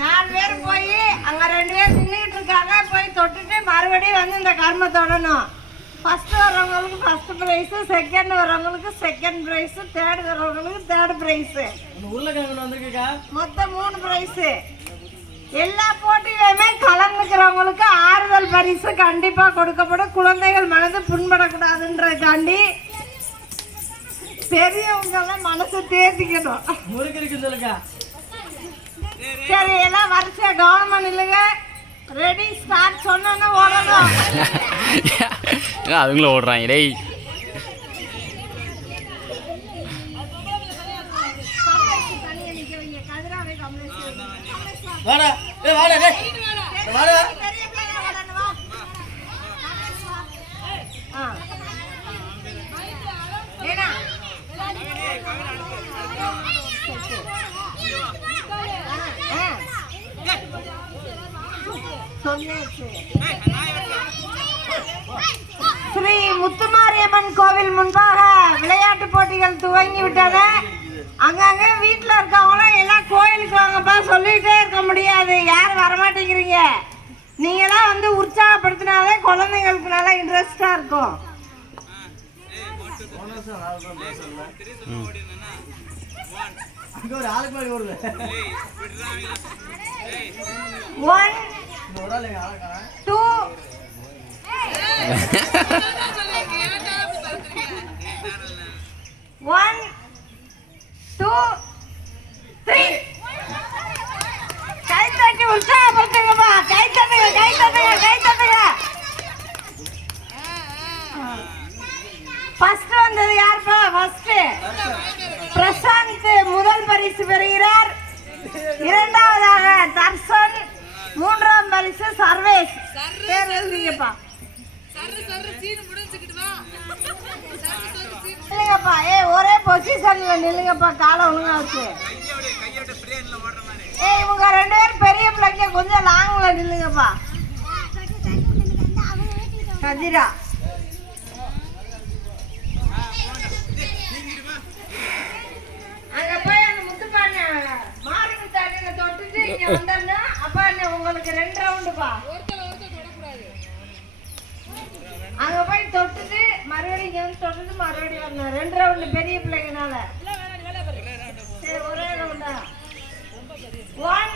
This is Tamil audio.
4 பேர் போய் அங்க 2 பேர் நின்றுட்டு இருக்காங்க. போய் தொட்டுட்டு மறுபடியும் வந்து இந்த கர்ம தொடணும். ஃபர்ஸ்ட் வரவங்களுக்கு ஃபர்ஸ்ட் பிரைஸ், செகண்ட் வரவங்களுக்கு செகண்ட் பிரைஸ், தேர்ட் வரவங்களுக்கு தேர்ட் பிரைஸ். உருளைக்கிழங்கு வந்திருக்கா? மொத்தம் 3 பிரைஸ். எல்லா போட்டியிலுமே கலந்துக்கிறவங்களுக்கு ஆறுதல் பரிசு கண்டிப்பா கொடுக்கப்படும். குழந்தைகள் மனது புண்படக்கூடாதுன்றதுக்காண்டி பெரியவங்க எல்லாம் மனசு தேர்த்திக்கணும். சரி, எல்லாம் வரிசையா கவனமா நில்லுங்க. ரெடி ஸ்டார்ட் சொன்னா ஓடணும். அதுங்களும் ஓடுறாங்க. டேய் வாடா வாடா வாடா. ஸ்ரீ முத்துமாரியம்மன் கோவில் முன்பாக விளையாட்டு போட்டிகள் துவங்கி விட்டன. அங்கங்க வீட்டுல இருக்கவங்களும் எல்லாம் கோயிலுக்கு வாங்கப்பா சொல்லிட்டே இருக்க முடியாது. யாரும் வரமாட்டேங்கிறீங்க. நீங்களாம் வந்து உற்சாகப்படுத்தினாலே குழந்தைங்களுக்கு நல்லா இன்ட்ரெஸ்டா இருக்கும். ஒரு ஆளுக்கு மாதிரி ஓடுது. 1 2 1 2 3. கை தட்டி உற்சாகப்படுத்துங்கப்பா. கை தட்டுங்க, கை தட்டுங்க, கை தட்டுங்க. ஃபர்ஸ்ட் வந்தது யாருப்பா? ஃபர்ஸ்ட் பிரசாந்த் முதல் பரிசு பெறுகிறார். இரண்டாவதாக தர்சன், மூன்றாம் பரிசு சர்வேஷ். பேர் எழுதிங்கப்பா. நில்லுங்கப்பா. ஒரே பொசிஷன்ல நில்லுங்கப்பா. காலை ஒழுங்கா வச்சு. இவங்க 2 பேரும் பெரிய பிள்ளைங்க, கொஞ்சம் லாங்ல நில்லுங்கப்பா. கதிரா அங்க போய் அந்த முத்துப்பாண்ண மாறி முத்தாங்க தொட்டுட்டு இங்க வந்தா அப்பா உங்களுக்கு 2 ரவுண்டுப்பா. அங்க போய் தொட்டுட்டு மறுபடியும் இங்க வந்து தொட்டுட்டு மறுபடியும் வரணும். 2 ரவுண்டு பெரிய பிள்ளைங்கனால. சரி, ஒரே ரவுண்டா. 1